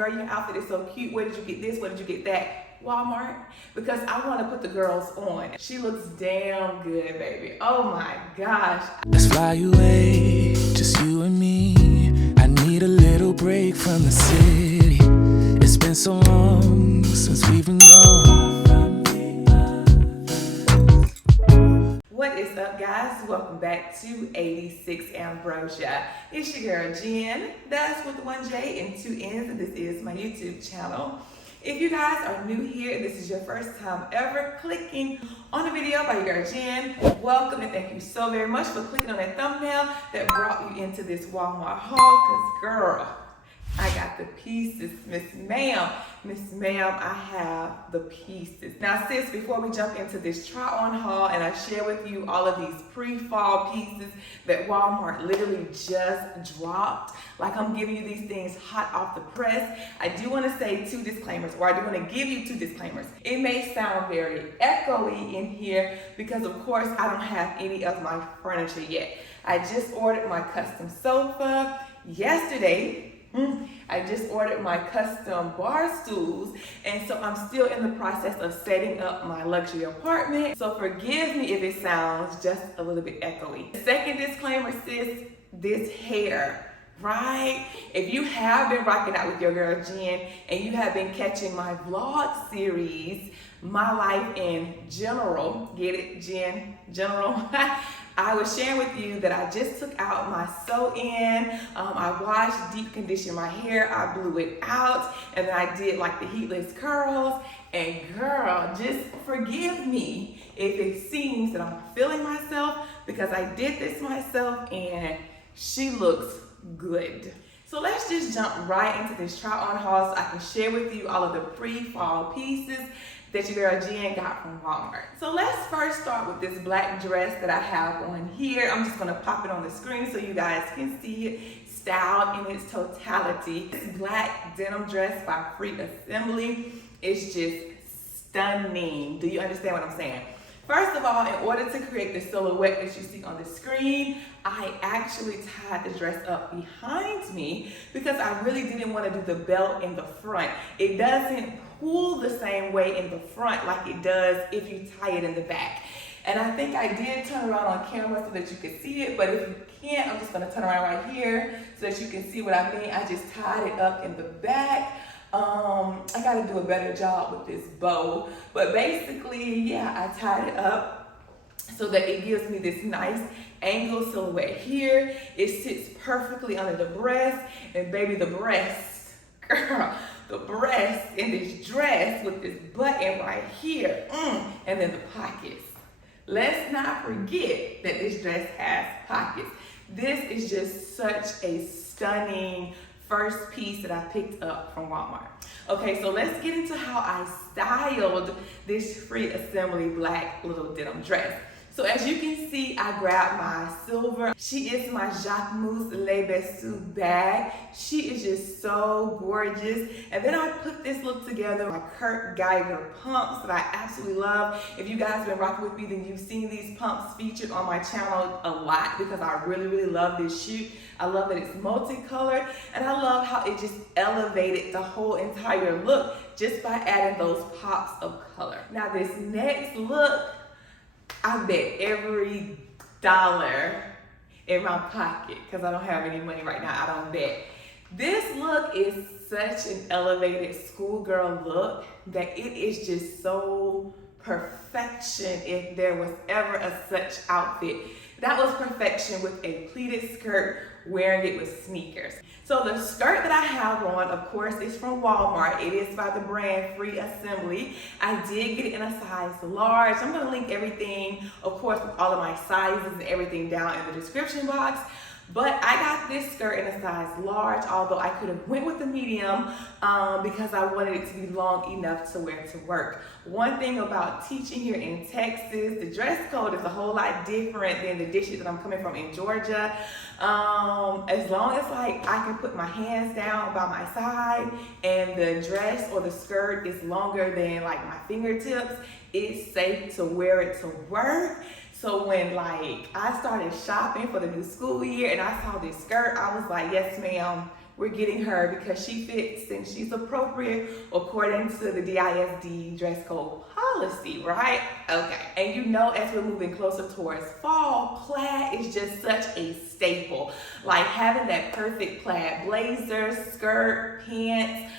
girl, your outfit is so cute. Where did you get this? Where did you get that? Walmart, because I want to put the girls on. She looks damn good, baby. Oh my gosh. Let's fly away, just you and me. I need a little break from the city. It's been so long since we've been gone. What is up, guys? Welcome back to 86 Ambrosia. It's your girl Jen. That's with one J and two N's, and this is my YouTube channel. If you guys are new here and this is your first time ever clicking on a video by your girl Jen, welcome and thank you so very much for clicking on that thumbnail that brought you into this Walmart haul. Cause girl, I got the pieces, Miss Ma'am. Miss Ma'am, I have the pieces. Now sis, before we jump into this try on haul and I share with you all of these pre-fall pieces that Walmart literally just dropped, like I'm giving you these things hot off the press, I do want to say two disclaimers, or I do want to give you two disclaimers. It may sound very echoey in here because of course I don't have any of my furniture yet. I just ordered my custom sofa yesterday. I just ordered my custom bar stools, and so I'm still in the process of setting up my luxury apartment. So forgive me if it sounds just a little bit echoey. The second disclaimer, sis, this hair, right? If you have been rocking out with your girl Jen and you have been catching my vlog series, My Life in General, get it, Jen? General? I was sharing with you that I just took out my sew-in. I washed, deep conditioned my hair. I blew it out, and then I did like the heatless curls. And girl, just forgive me if it seems that I'm feeling myself because I did this myself and she looks good. So let's just jump right into this try on haul so I can share with you all of the pre-fall pieces that your girl Jen got from Walmart. So let's first start with this black dress that I have on here. I'm just gonna pop it on the screen so you guys can see it styled in its totality. This black denim dress by Free Assembly is just stunning. Do you understand what I'm saying? First of all, in order to create the silhouette that you see on the screen, I actually tied the dress up behind me because I really didn't want to do the belt in the front. It doesn't pull the same way in the front like it does if you tie it in the back. And I think I did turn around on camera so that you could see it, but if you can't, I'm just gonna turn around right here so that you can see what I mean. I just tied it up in the back. I gotta do a better job with this bow, but basically, yeah, I tied it up so that it gives me this nice angle silhouette here. It sits perfectly under the breast, and baby, the breast, girl, the breast in this dress with this button right here, and then the pockets. Let's not forget that this dress has pockets. This is just such a stunning first piece that I picked up from Walmart. Okay, so let's get into how I styled this Free Assembly black little denim dress. So as you can see, I grabbed my silver. She is my Jacquemus Le Bessu bag. She is just so gorgeous. And then I put this look together, my Kurt Geiger pumps that I absolutely love. If you guys have been rocking with me, then you've seen these pumps featured on my channel a lot because I really, really love this shoe. I love that it's multicolored, and I love how it just elevated the whole entire look just by adding those pops of color. Now this next look, I bet every dollar in my pocket, because I don't have any money right now, I don't bet. This look is such an elevated schoolgirl look that it is just so perfection if there was ever a such outfit. That was perfection with a pleated skirt, wearing it with sneakers. So the skirt that I have on, of course, is from Walmart. It is by the brand Free Assembly. I did get it in a size large. I'm gonna link everything, of course, with all of my sizes and everything down in the description box. But I got this skirt in a size large, although I could have went with the medium because I wanted it to be long enough to wear to work. One thing about teaching here in Texas, the dress code is a whole lot different than the district that I'm coming from in Georgia. As long as like I can put my hands down by my side and the dress or the skirt is longer than like my fingertips, it's safe to wear it to work. So when like I started shopping for the new school year and I saw this skirt, I was like, yes ma'am, we're getting her because she fits and she's appropriate according to the DISD dress code policy, right? Okay. And you know, as we're moving closer towards fall, plaid is just such a staple. Like having that perfect plaid blazer, skirt, pants,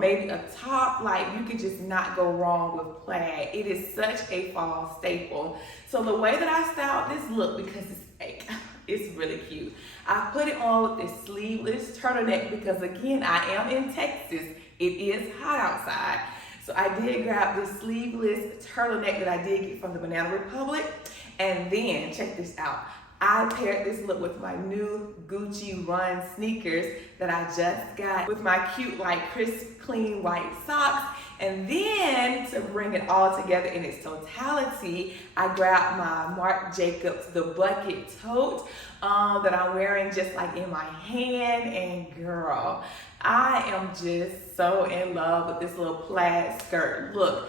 maybe a top, like you could just not go wrong with plaid. It is such a fall staple. So the way that I styled this look, because it's really cute, I put it on with this sleeveless turtleneck because again, I am in Texas. It is hot outside. So I did grab this sleeveless turtleneck that I did get from the Banana Republic. And then check this out. I paired this look with my new Gucci Run sneakers that I just got with my cute, like crisp, clean white socks. And then to bring it all together in its totality, I grabbed my Marc Jacobs, the bucket tote that I'm wearing just like in my hand. And girl, I am just so in love with this little plaid skirt. Look,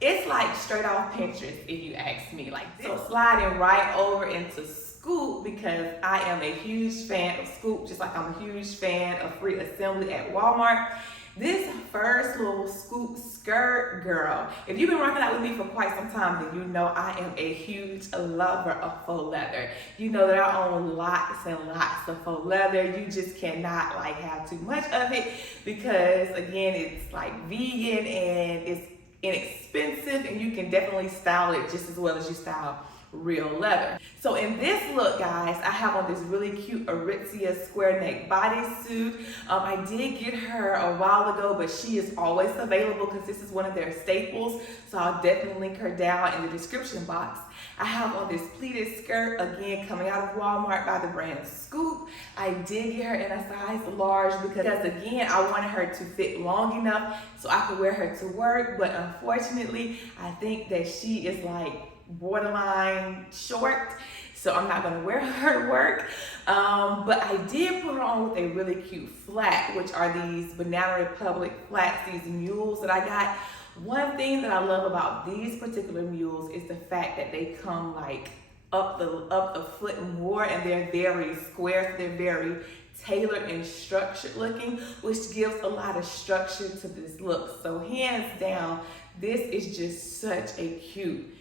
it's like straight off Pinterest if you ask me. Like this. So sliding right over into Scoop because I am a huge fan of Scoop, just like I'm a huge fan of Free Assembly at Walmart. This first little Scoop skirt, girl, if you've been rocking out with me for quite some time, then you know I am a huge lover of faux leather. You know that I own lots and lots of faux leather. You just cannot like have too much of it because again, it's like vegan and it's inexpensive and you can definitely style it just as well as you style real leather. So in this look, guys, I have on this really cute Aritzia square neck bodysuit. I did get her a while ago, but she is always available because this is one of their staples. So I'll definitely link her down in the description box. I have on this pleated skirt, again, coming out of Walmart by the brand Scoop. I did get her in a size large because again, I wanted her to fit long enough so I could wear her to work. But unfortunately, I think that she is like borderline short, so I'm not going to wear her to work. But I did put her on with a really cute flat, which are these Banana Republic flats, these mules that I got. One thing that I love about these particular mules is the fact that they come like up the foot more, and they're very square, so they're very tailored and structured looking, which gives a lot of structure to this look. So hands down, this is just such a cute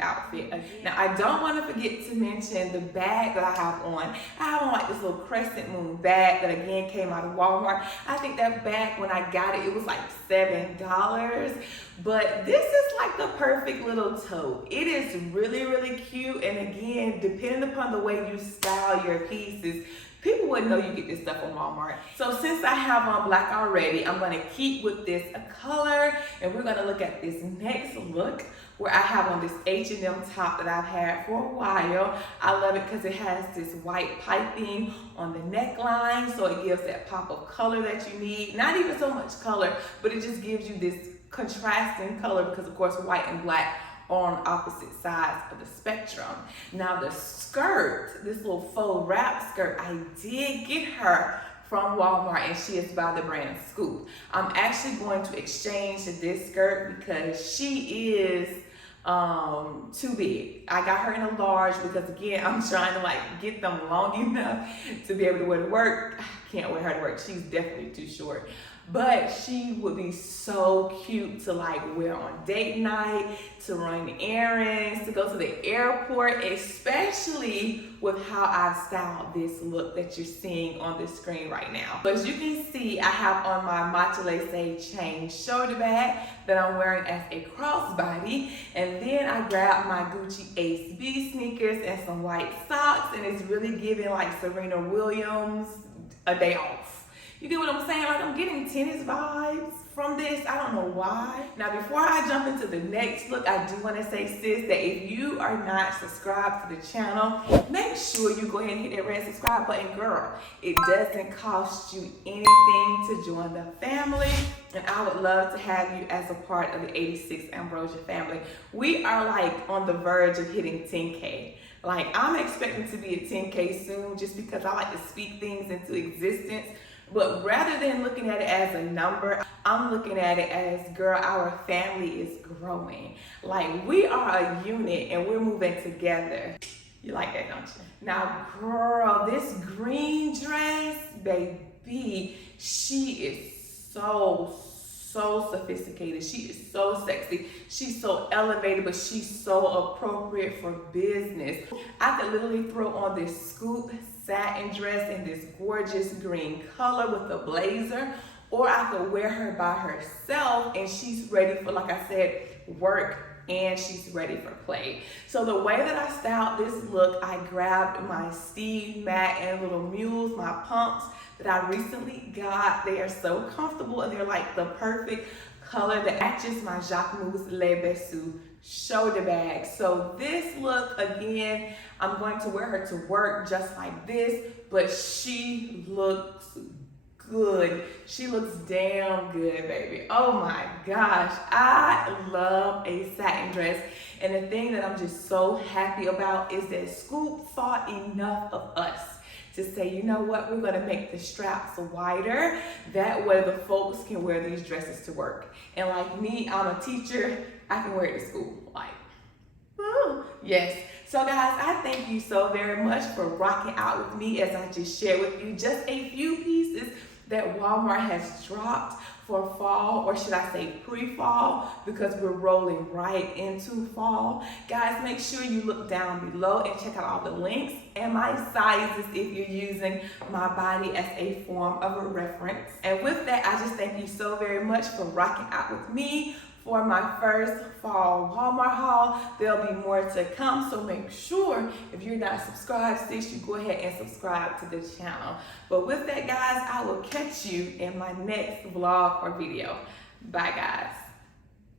outfit. Now, I don't want to forget to mention the bag that I have on. I have on like this little crescent moon bag that again came out of Walmart. I think that bag, when I got it, it was like $7. But this is like the perfect little tote. It is really cute. And again, depending upon the way you style your pieces, people wouldn't know you get this stuff from Walmart. So since I have on black already, I'm gonna keep with this color, and we're gonna look at this next look where I have on this H&M top that I've had for a while. I love it because it has this white piping on the neckline, so it gives that pop of color that you need. Not even so much color, but it just gives you this contrasting color because of course white and black on opposite sides of the spectrum. Now the skirt, this little faux wrap skirt, I did get her from Walmart, and she is by the brand Scoop. I'm actually going to exchange this skirt because she is too big. I got her in a large because again, I'm trying to like get them long enough to be able to wear to work. I can't wear her to work. She's definitely too short. But she would be so cute to like wear on date night, to run errands, to go to the airport, especially with how I've styled this look that you're seeing on the screen right now. But as you can see, I have on my Matcha Lace chain shoulder bag that I'm wearing as a crossbody. And then I grabbed my Gucci Ace B sneakers and some white socks, and it's really giving like Serena Williams a day off. You get what I'm saying? Like I'm getting tennis vibes from this. I don't know why. Now, before I jump into the next look, I do want to say, sis, that if you are not subscribed to the channel, make sure you go ahead and hit that red subscribe button, girl. It doesn't cost you anything to join the family, and I would love to have you as a part of the 86 Ambrosia family. We are like on the verge of hitting 10K. Like I'm expecting to be at 10K soon just because I like to speak things into existence. But rather than looking at it as a number, I'm looking at it as, girl, our family is growing. Like we are a unit and we're moving together. You like that, don't you? Now, girl, this green dress, baby, baby, she is so sophisticated. She is so sexy. She's so elevated, but she's so appropriate for business. I could literally throw on this scoop satin dress in this gorgeous green color with a blazer, or I could wear her by herself and she's ready for, like I said, work, and she's ready for play. So the way that I styled this look, I grabbed my Steve Madden little mules, my pumps that I recently got. They are so comfortable and they're like the perfect color that matches my Jacquemus Le Bessu shoulder bag. So this look, again, I'm going to wear her to work just like this, but she looks good. She looks damn good, baby. Oh my gosh, I love a satin dress. And the thing that I'm just so happy about is that Scoop thought enough of us to say, you know what, we're gonna make the straps wider. That way the folks can wear these dresses to work. And like me, I'm a teacher, I can wear it to school. Like, woo, yes. So guys, I thank you so very much for rocking out with me as I just shared with you just a few pieces that Walmart has dropped for fall, or should I say pre-fall, because we're rolling right into fall. Guys, make sure you look down below and check out all the links and my sizes if you're using my body as a form of a reference. And with that, I just thank you so very much for rocking out with me for my first fall Walmart haul. There'll be more to come, so make sure if you're not subscribed, sis, you go ahead and subscribe to the channel. But with that, guys, I will catch you in my next vlog or video. Bye, guys.